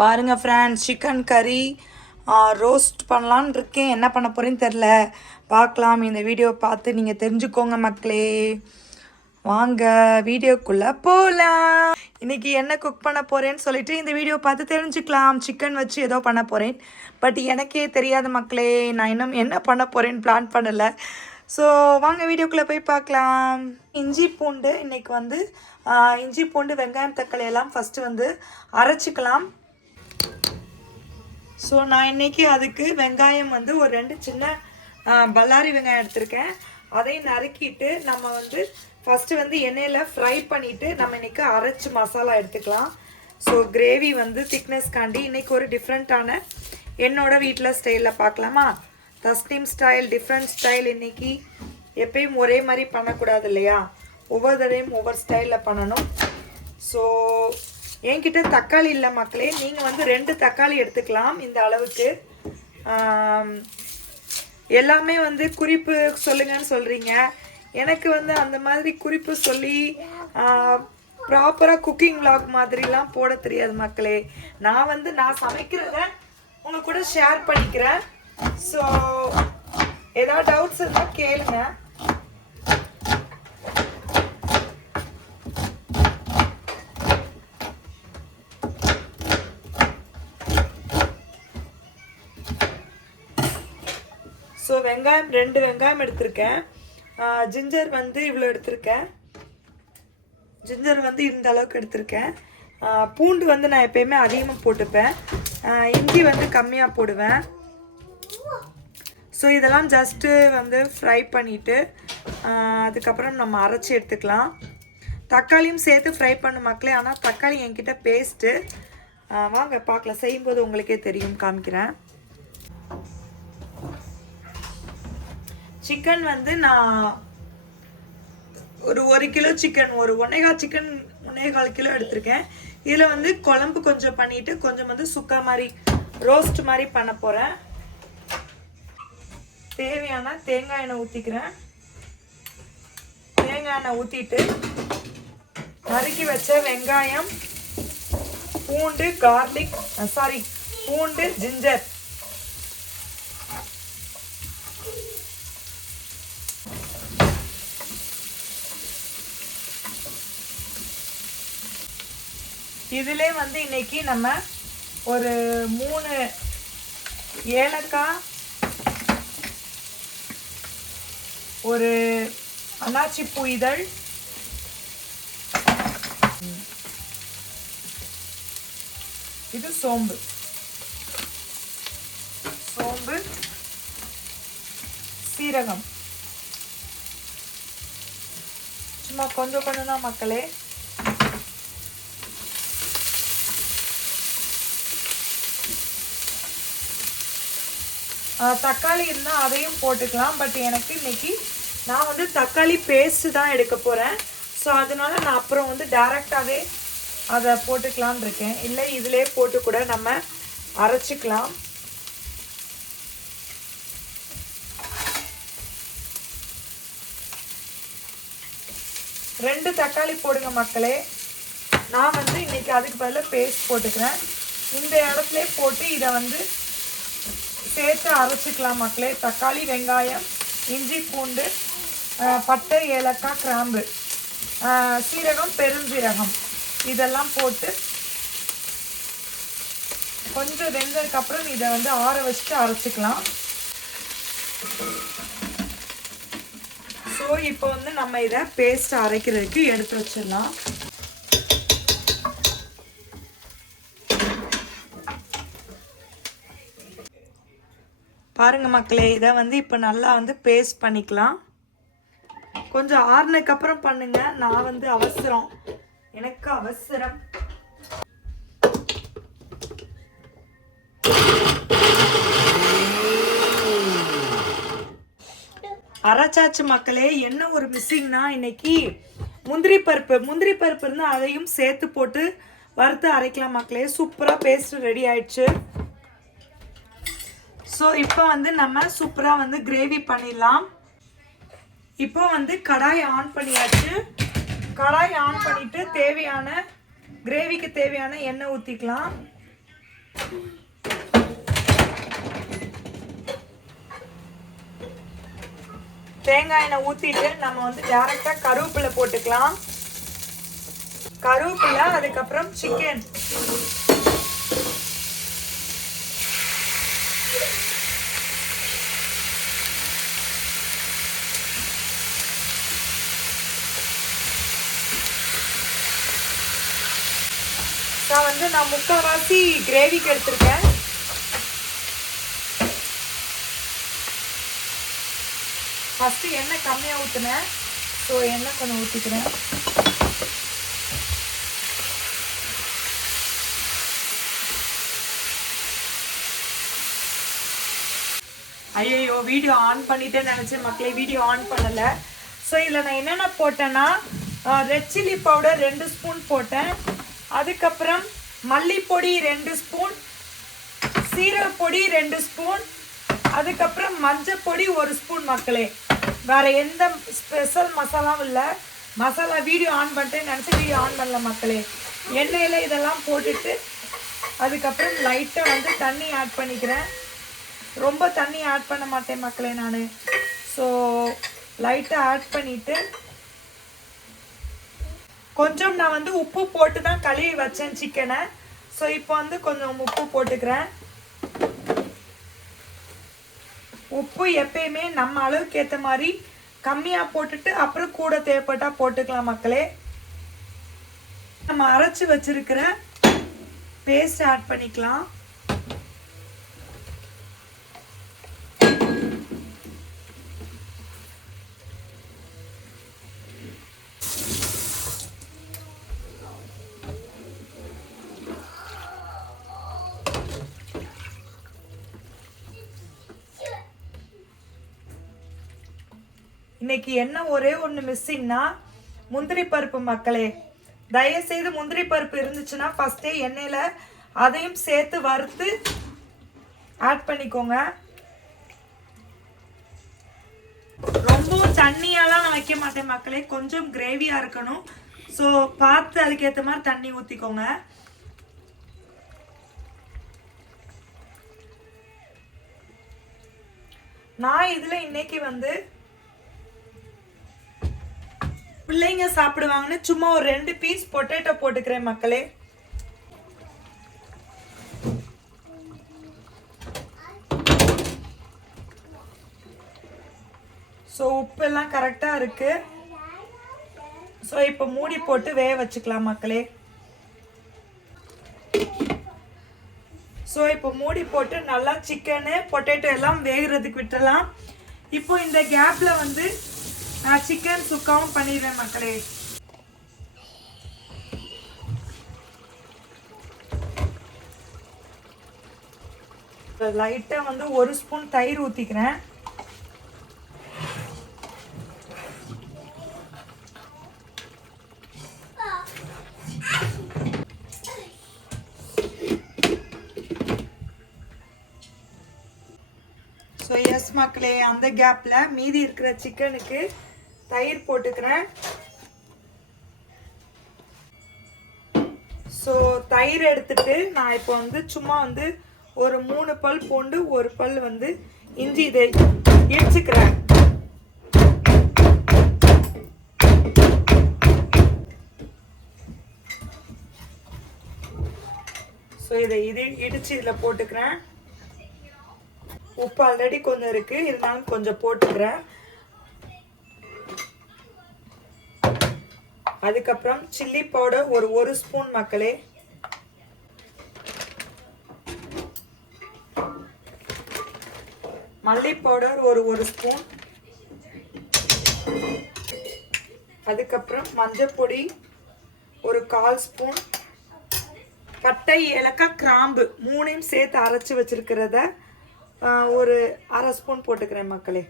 பாருங்கள் friends, chicken கறி roast பண்ணலான்னு இருக்கேன். என்ன பண்ண போகிறேன்னு தெரில, பார்க்கலாம். இந்த வீடியோ பார்த்து நீங்கள் தெரிஞ்சுக்கோங்க மக்களே. வாங்க வீடியோக்குள்ளே போகலாம். இன்றைக்கி என்ன குக் பண்ண போகிறேன்னு சொல்லிட்டு இந்த வீடியோ பார்த்து தெரிஞ்சுக்கலாம். சிக்கன் வச்சு ஏதோ பண்ண போகிறேன், பட் எனக்கே தெரியாத மக்களே. நான் இன்னும் என்ன பண்ண போகிறேன்னு பிளான் பண்ணலை. ஸோ வாங்க வீடியோக்குள்ளே போய் பார்க்கலாம். இஞ்சி பூண்டு இன்றைக்கி வந்து இஞ்சி பூண்டு வெங்காயம் தக்காளி எல்லாம் ஃபஸ்ட்டு வந்து அரைச்சிக்கலாம். ஸோ நான் இன்றைக்கி அதுக்கு வெங்காயம் வந்து ஒரு 2 சின்ன பல்லாரி வெங்காயம் எடுத்திருக்கேன். அதையும் நறுக்கிட்டு நம்ம வந்து ஃபஸ்ட்டு வந்து எண்ணெயில் ஃப்ரை பண்ணிவிட்டு நம்ம இன்றைக்கி அரைச்சி மசாலா எடுத்துக்கலாம். ஸோ கிரேவி வந்து திக்னஸ்காண்டி இன்றைக்கி ஒரு டிஃப்ரெண்ட்டான என்னோடய வீட்டில் ஸ்டைலில் பார்க்கலாமா. Thasneem style, different style. இன்றைக்கி எப்பயும் ஒரே மாதிரி பண்ணக்கூடாது இல்லையா, ஒவ்வொரு தடையும் ஒவ்வொரு ஸ்டைலில் பண்ணணும். ஸோ என்கிட்ட தக்காளி இல்லை மக்களே, நீங்கள் வந்து 2 தக்காளி எடுத்துக்கலாம் இந்த அளவுக்கு. எல்லாமே வந்து குறிப்பு சொல்லுங்கன்னு சொல்கிறீங்க. எனக்கு வந்து அந்த மாதிரி குறிப்பு சொல்லி ப்ராப்பராக குக்கிங் விளாக் மாதிரிலாம் போட தெரியாது மக்களே. நான் சமைக்கிறத உங்கள் கூட ஷேர் பண்ணிக்கிறேன். ஸோ ஏதாவது டவுட்ஸ் இருந்தால் கேளுங்க. ஸோ வெங்காயம் 2 வெங்காயம் எடுத்திருக்கேன். ஜிஞ்சர் வந்து இவ்வளோ எடுத்திருக்கேன். ஜிஞ்சர் வந்து இந்த அளவுக்கு எடுத்திருக்கேன். பூண்டு வந்து நான் எப்பயுமே அதிகமாக போட்டுப்பேன், இஞ்சி வந்து கம்மியாக போடுவேன். ஸோ இதெல்லாம் ஜஸ்ட்டு வந்து ஃப்ரை பண்ணிவிட்டு அதுக்கப்புறம் நம்ம அரைச்சி எடுத்துக்கலாம். தக்காளியும் சேர்த்து ஃப்ரை பண்ண மக்களே. ஆனால் தக்காளி என்கிட்ட பேஸ்ட்டு. வாங்க பார்க்கலாம், செய்யும்போது உங்களுக்கே தெரியும், காமிக்கிறேன். சிக்கன் வந்து நான் ஒரு 1 கிலோ சிக்கன், ஒரு 1.25 கிலோ எடுத்திருக்கேன். இதில் வந்து குழம்பு கொஞ்சம் பண்ணிவிட்டு கொஞ்சம் வந்து சுக்கா மாதிரி ரோஸ்ட் மாதிரி பண்ண போகிறேன். தேவையான தேங்காய் எண்ணெய் ஊற்றிக்கிறேன். தேங்காய் எண்ணெய் ஊற்றிட்டு நறுக்கி வச்ச வெங்காயம், பூண்டு, பூண்டு, ஜிஞ்சர், இதிலே வந்து இன்னைக்கு நம்ம ஒரு 3 ஏலக்காய், ஒரு அன்னாச்சி பூ இதழ், இது சோம்பு, சீரகம், சும்மா கொஞ்சம் தான் மக்களே. தக்காளி இருந்தால் அதையும் போட்டுக்கலாம், பட் எனக்கு இன்னைக்கு நான் வந்து தக்காளி பேஸ்ட்டு தான் எடுக்க போகிறேன். ஸோ அதனால நான் அப்புறம் வந்து டைரெக்டாகவே அதை போட்டுக்கலான் இருக்கேன். இல்லை இதிலே போட்டு கூட நம்ம அரைச்சிக்கலாம். ரெண்டு தக்காளி போடுங்க மக்களே. நான் வந்து இன்னைக்கு அதுக்கு பதிலாக பேஸ்ட் போட்டுக்கிறேன். இந்த இடத்துல போட்டு இதை வந்து சேர்த்து அரைச்சிக்கலாம் மக்களே. தக்காளி, வெங்காயம், இஞ்சி, பூண்டு, பட்டை, ஏலக்காய், கிராம்பு, சீரகம், பெருஞ்சீரகம் இதெல்லாம் போட்டு கொஞ்சம் வெந்ததுக்கப்புறம் இதை வந்து ஆற வச்சுட்டு அரைச்சிக்கலாம். ஸோ இப்போ வந்து நம்ம இதை பேஸ்ட் அரைக்கிறதுக்கு எடுத்து வச்சிடலாம். பாருங்கள் மக்களே, இதை வந்து இப்போ நல்லா வந்து பேஸ்ட் பண்ணிக்கலாம். கொஞ்சம் ஆறுனதுக்கப்புறம் பண்ணுங்க. நான் வந்து எனக்கு அவசரம். அரைச்சாச்சு மக்களே. என்ன ஒரு மிஸ்ஸிங்னா, இன்னைக்கு முந்திரி பருப்பு இருந்தால் அதையும் சேர்த்து போட்டு வறுத்து அரைக்கலாம் மக்களே. சூப்பராக பேஸ்ட் ரெடி ஆயிடுச்சு. ஸோ இப்போ வந்து நம்ம சூப்பராக வந்து கிரேவி பண்ணிடலாம். இப்போ வந்து கடாய் ஆன் பண்ணியாச்சு. கடாய் ஆன் பண்ணிவிட்டு கிரேவிக்கு தேவையான எண்ணெய் ஊற்றிக்கலாம். தேங்காய் எண்ணெய் ஊற்றிட்டு நம்ம வந்து டேரெக்டாக கருவேப்பிலை போட்டுக்கலாம். கருவேப்பிலை, அதுக்கப்புறம் சிக்கன். நான் முக்கால்வாசி கிரேவிக்கு எடுத்திருக்கேன். ஃபஸ்ட்டு எண்ணெய் கம்மியாக ஊற்றினேன். ஸோ எண்ணெய் கொஞ்சம் ஊற்றிக்கிறேன். ஐயோ, வீடியோ ஆன் பண்ணிட்டே நினச்சேன் மக்களே, வீடியோ ஆன் பண்ணலை. ஸோ இதில் நான் என்னென்ன போட்டேன்னா, ரெட் சில்லி பவுடர் 2 ஸ்பூன் போட்டேன். அதுக்கப்புறம் மல்லிப்பொடி 2 ஸ்பூன், சீரகப்பொடி 2 ஸ்பூன், அதுக்கப்புறம் மஞ்சள் பொடி 1 ஸ்பூன் மக்களே. வேறு எந்த ஸ்பெஷல் மசாலாவும் இல்லை. மசாலா வீடியோ ஆன் பண்ணிட்டேன்னு நினச்சி வீடியோ ஆன் பண்ணல மக்களே. எண்ணெயில் இதெல்லாம் போட்டுட்டு அதுக்கப்புறம் லைட்டாக வந்து தண்ணி ஆட் பண்ணிக்கிறேன். ரொம்ப தண்ணி ஆட் பண்ண மாட்டேன் மக்களே நான். ஸோ லைட்டாக ஆட் பண்ணிவிட்டு கொஞ்சம் நான் வந்து உப்பு போட்டு தான் கழுவி வச்சேன் சிக்கனை. ஸோ இப்போ வந்து கொஞ்சம் உப்பு போட்டுக்கிறேன். உப்பு எப்பயுமே நம்ம அளவுக்கு ஏற்ற மாதிரி கம்மியாக போட்டுட்டு அப்புறம் கூட தேவைப்பட்டால் போட்டுக்கலாம் மக்களே. நம்ம அரைச்சி வச்சிருக்கிற பேஸ்ட் ஆட் பண்ணிக்கலாம். இன்னைக்கு என்ன ஒரே ஒன்று மிஸ்ஸிங்னா முந்திரி பருப்பு மக்களே. தயவுசெய்து முந்திரி பருப்பு இருந்துச்சுன்னா ஃபஸ்ட்டே எண்ணெயில் அதையும் சேர்த்து வறுத்து ஆட் பண்ணிக்கோங்க. ரொம்பவும் தண்ணியாலாம் நான் வைக்க மாட்டேன் மக்களே, கொஞ்சம் கிரேவியாக இருக்கணும். ஸோ பார்த்து அதுக்கேற்ற மாதிரி தண்ணி ஊற்றிக்கோங்க. நான் இதில் இன்னைக்கு வந்து பிள்ளைங்க சாப்பிடுவாங்கன்னு சும்மா ஒரு 2 பீஸ் பொட்டேட்டோ போட்டுக்கிறேன் மக்களே. ஸோ உப்பெல்லாம் கரெக்டாக இருக்கு. ஸோ இப்போ மூடி போட்டு வேக வச்சுக்கலாம் மக்களே. ஸோ இப்போ மூடி போட்டு நல்லா சிக்கனு பொட்டேட்டோ எல்லாம் வேகிறதுக்கு விட்டுடலாம். இப்போ இந்த கேப்பில் வந்து நான் சிக்கன் சுக்காவும் பண்ணிடுவேன் மக்களே. லைட்டாக வந்து 1 ஸ்பூன் தயிர் ஊற்றிக்கிறேன். ஸோ எஸ் மக்களே, அந்த கேப்பில் மீதி இருக்கிற சிக்கனுக்கு தயிர் போட்டுக்கிறேன். ஸோ தயிர் எடுத்துட்டு நான் இப்போ வந்து சும்மா வந்து ஒரு 3 பல் பூண்டு 1 பல் வந்து இஞ்சி இதை இடிச்சுக்கிறேன். ஸோ இதை இடிச்சு இதில் போட்டுக்கிறேன். உப்பு ஆல்ரெடி கொஞ்சம் இருக்கு, இருந்தாலும் கொஞ்சம் போட்டுக்கிறேன். அதுக்கப்புறம் சில்லி பவுடர் ஒரு 1 ஸ்பூன் மக்களே. மல்லி பவுடர் ஒரு 1 ஸ்பூன். அதுக்கப்புறம் மஞ்சள் பொடி ஒரு 1/4 ஸ்பூன். பட்டை, ஏலக்காய், கிராம்பு 3ஐயும் சேர்த்து அரைச்சி வச்சிருக்கிறத ஒரு 1/2 ஸ்பூன் போட்டுக்கிறேன் மக்களே.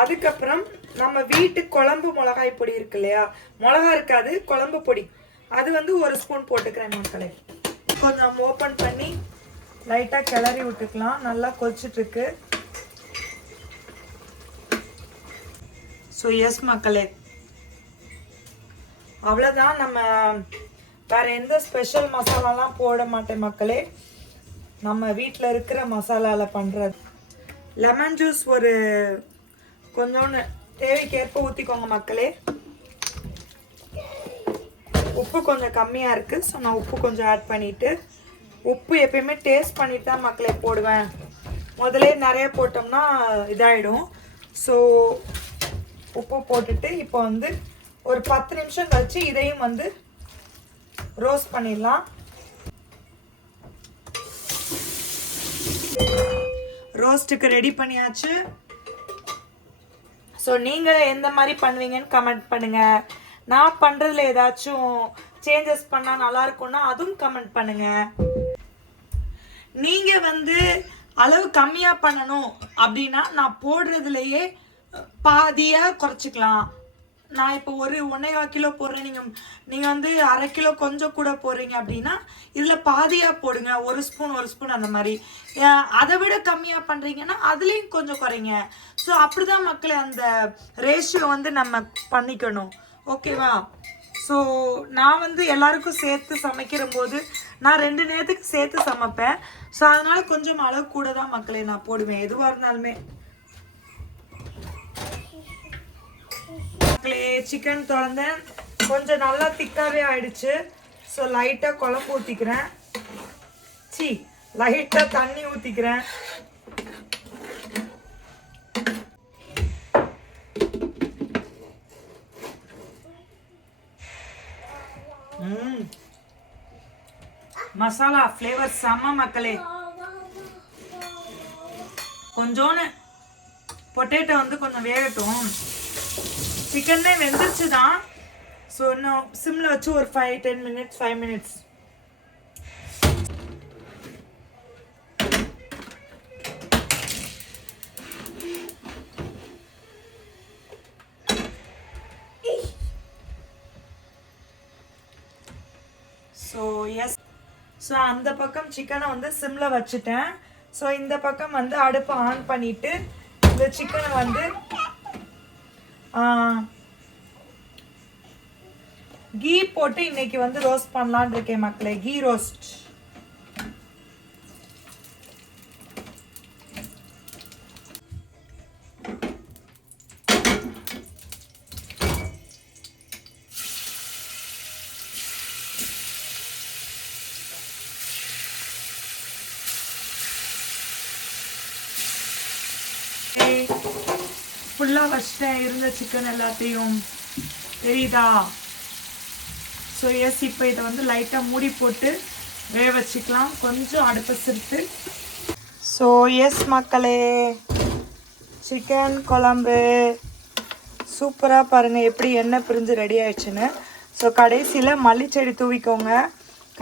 அதுக்கப்புறம் நம்ம வீட்டு குழம்பு மிளகாய் பொடி இருக்கு இல்லையா, மிளகா இருக்காது குழம்பு பொடி, அது வந்து 1 ஸ்பூன் போட்டுக்கிறேன் மக்களே. கொஞ்சம் ஓப்பன் பண்ணி லைட்டாக கிளறி விட்டுக்கலாம். நல்லா கொதிச்சுட்டு இருக்கு. ஸோ எஸ் மக்களே, அவ்வளோதான். நம்ம வேறு எந்த ஸ்பெஷல் மசாலாலாம் போட மாட்டேன் மக்களே. நம்ம வீட்டில் இருக்கிற மசாலாவில் பண்ணுறது. லெமன் ஜூஸ் ஒரு கொஞ்சோன்னு தேவைக்கேற்ப ஊற்றிக்கோங்க மக்களே. உப்பு கொஞ்சம் கம்மியாக இருக்குது, ஸோ நான் உப்பு கொஞ்சம் ஆட் பண்ணிவிட்டு, உப்பு எப்பயுமே டேஸ்ட் பண்ணிட்டு தான் மக்களே போடுவேன். முதல்ல நிறைய போட்டோம்னா இதாகிடும். ஸோ உப்பு போட்டுட்டு இப்போ வந்து ஒரு 10 நிமிஷம் கழிச்சு இதையும் வந்து ரோஸ்ட் பண்ணிடலாம். ரோஸ்ட்டுக்கு ரெடி பண்ணியாச்சு. ஸோ நீங்கள் எந்த மாதிரி பண்ணுவீங்கன்னு கமெண்ட் பண்ணுங்கள். நான் பண்ணுறதுல ஏதாச்சும் சேஞ்சஸ் பண்ணால் நல்லா இருக்கும்னா அதுவும் கமெண்ட் பண்ணுங்கள். நீங்கள் வந்து அளவு கம்மியாக பண்ணணும் அப்படின்னா நான் போடுறதுலையே பாதியாக குறைச்சிக்கலாம். நான் இப்போ ஒரு 1.25 கிலோ போடுறேன், நீங்கள் வந்து 1/2 கிலோ கொஞ்சம் கூட போடுறீங்க அப்படின்னா இதில் பாதியாக போடுங்க. 1 ஸ்பூன் அந்த மாதிரி. அதை விட கம்மியாக பண்ணுறீங்கன்னா அதுலேயும் கொஞ்சம் குறைங்க. ஸோ அப்படி தான் மக்களை அந்த ரேஷியோ வந்து நம்ம பண்ணிக்கணும். ஓகேவா? ஸோ நான் வந்து எல்லாருக்கும் சேர்த்து சமைக்கிற போது நான் 2 நேரத்துக்கு சேர்த்து சமைப்பேன். ஸோ அதனால் கொஞ்சம் அளவு கூட தான் மக்களே நான் போடுவேன் எதுவாக இருந்தாலுமே. மக்களே சிக்கன் திறந்தேன், கொஞ்சம் நல்லா திக்காகவே ஆயிடுச்சு. ஸோ லைட்டாக குழம்பு ஊற்றிக்கிறேன், லைட்டாக தண்ணி ஊற்றிக்கிறேன். மசாலா ஃப்ளேவர் செம்ம மக்களே. கொஞ்சோன்னு பொட்டேட்டோ வந்து கொஞ்சம் வேகட்டும். சிக்கனே வெந்துருச்சு தான். ஸோ இன்னும் சிம்மில் வச்சு ஒரு 5 மினிட்ஸ். ஸோ அந்த பக்கம் சிக்கனை வந்து சிம்மில் வச்சுட்டேன். ஸோ இந்த பக்கம் வந்து அடுப்பை ஆன் பண்ணிவிட்டு இந்த சிக்கனை வந்து கீ போட்டு இன்னைக்கு வந்து ரோஸ்ட் பண்ணலான்னு இருக்கேன் மக்களே. கீ ரோஸ்ட். ஃபுல்லாக வச்சிட்டேன் இருந்த சிக்கன் எல்லாத்தையும், தெரியுதா? ஸோ எஸ், இப்போ இதை வந்து லைட்டாக மூடி போட்டு வேக வச்சுக்கலாம், கொஞ்சம் அடுப்பை சிரித்து. ஸோ எஸ் மக்களே, சிக்கன் குழம்பு சூப்பராக பாருங்கள் எப்படி எண்ணெய் பிரிஞ்சு ரெடி ஆயிடுச்சுன்னு. ஸோ கடைசியில் மல்லிச்செடி தூவிக்கோங்க.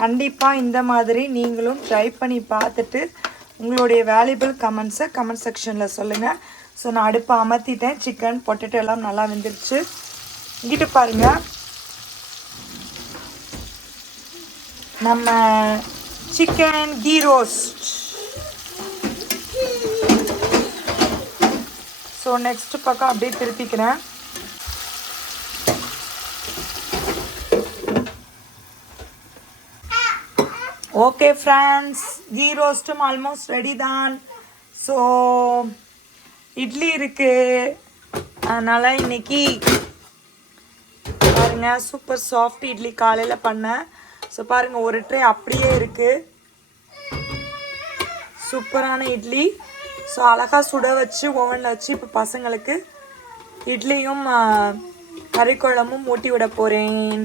கண்டிப்பாக இந்த மாதிரி நீங்களும் ட்ரை பண்ணி பார்த்துட்டு உங்களுடைய வேல்யூபிள் கமெண்ட்ஸை கமெண்ட் செக்ஷனில் சொல்லுங்கள். ஸோ நான் அடுப்பை அமர்த்திட்டேன். சிக்கன் பொட்டேட்டோ எல்லாம் நல்லா வெந்துருச்சு. இங்கிட்டு பாருங்கள், நம்ம chicken key roast. So next பக்கம் அப்படியே திருப்பிக்கிறேன். ஓகே ஃப்ரெண்ட்ஸ், கீ ரோஸ்ட்டும் ஆல்மோஸ்ட் ரெடி தான். ஸோ இட்லி இருக்குது, அதனால் இன்னைக்கு பாருங்கள் சூப்பர் சாஃப்ட் இட்லி காலையில் பண்ணேன். ஸோ பாருங்கள் ஒரு ட்ரே அப்படியே இருக்குது, சூப்பரான இட்லி. ஸோ அழகாக சுட வச்சு ஓவனில் வச்சு இப்போ பசங்களுக்கு இட்லியும் கறிக்குழம்பும் ஊட்டி விட போகிறேன்.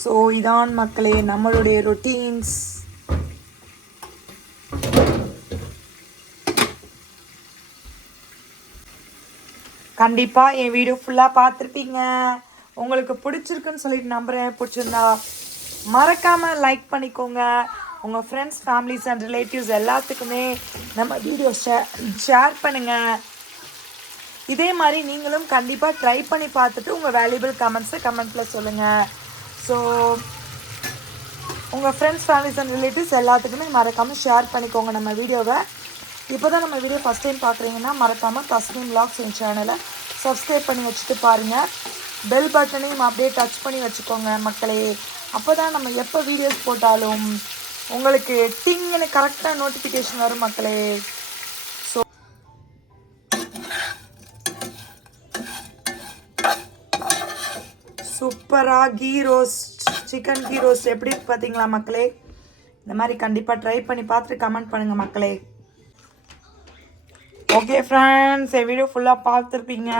ஸோ இதான் மக்களே நம்மளுடைய ரொட்டீன்ஸ். கண்டிப்பாக என் வீடியோ ஃபுல்லாக பார்த்துருப்பீங்க. உங்களுக்கு பிடிச்சிருக்குன்னு சொல்லிட்டு நம்புகிறேன். பிடிச்சிருந்தா மறக்காமல் லைக் பண்ணிக்கோங்க. உங்கள் ஃப்ரெண்ட்ஸ், ஃபேமிலிஸ் அண்ட் ரிலேட்டிவ்ஸ் எல்லாத்துக்குமே நம்ம வீடியோ ஷேர் பண்ணுங்கள். இதே மாதிரி நீங்களும் கண்டிப்பாக ட்ரை பண்ணி பார்த்துட்டு உங்கள் வேல்யூபிள் கமெண்ட்ஸை கமெண்ட்டில் சொல்லுங்கள். ஸோ உங்கள் ஃப்ரெண்ட்ஸ், ஃபேமிலிஸ் அண்ட் ரிலேட்டிவ்ஸ் எல்லாத்துக்குமே மறக்காமல் ஷேர் பண்ணிக்கோங்க நம்ம வீடியோவை. இப்போ தான் நம்ம வீடியோ ஃபஸ்ட் டைம் பார்க்குறீங்கன்னா மறக்காமல் தஸ்னீம் vlogs என் சேனலை சப்ஸ்கிரைப் பண்ணி வச்சுட்டு பாருங்கள். பெல் பட்டனையும் அப்படியே டச் பண்ணி வச்சுக்கோங்க மக்களே. அப்போ தான் நம்ம எப்போ வீடியோஸ் போட்டாலும் உங்களுக்கு டிங்குன்னு கரெக்டாக நோட்டிஃபிகேஷன் வரும் மக்களே. ஸோ சூப்பராக ghee roast, chicken key roast எப்படி பார்த்தீங்களா மக்களே? இந்த மாதிரி கண்டிப்பாக ட்ரை பண்ணி பார்த்துட்டு கமெண்ட் பண்ணுங்கள் மக்களே. ஓகே ஃப்ரெண்ட்ஸ், என் வீடியோ ஃபுல்லாக பார்த்துருப்பீங்க.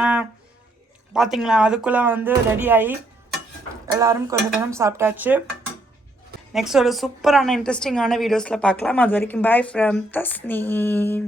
பார்த்தீங்களா, அதுக்குள்ளே வந்து ரெடி ஆகி எல்லோரும் கொஞ்சம் கொஞ்சம் சாப்பிட்டாச்சு. நெக்ஸ்ட் ஒரு சூப்பரான இன்ட்ரெஸ்டிங்கான வீடியோஸில் பார்க்கலாம். அது வரைக்கும் பாய் ஃப்ரம் தஸ்னீம்.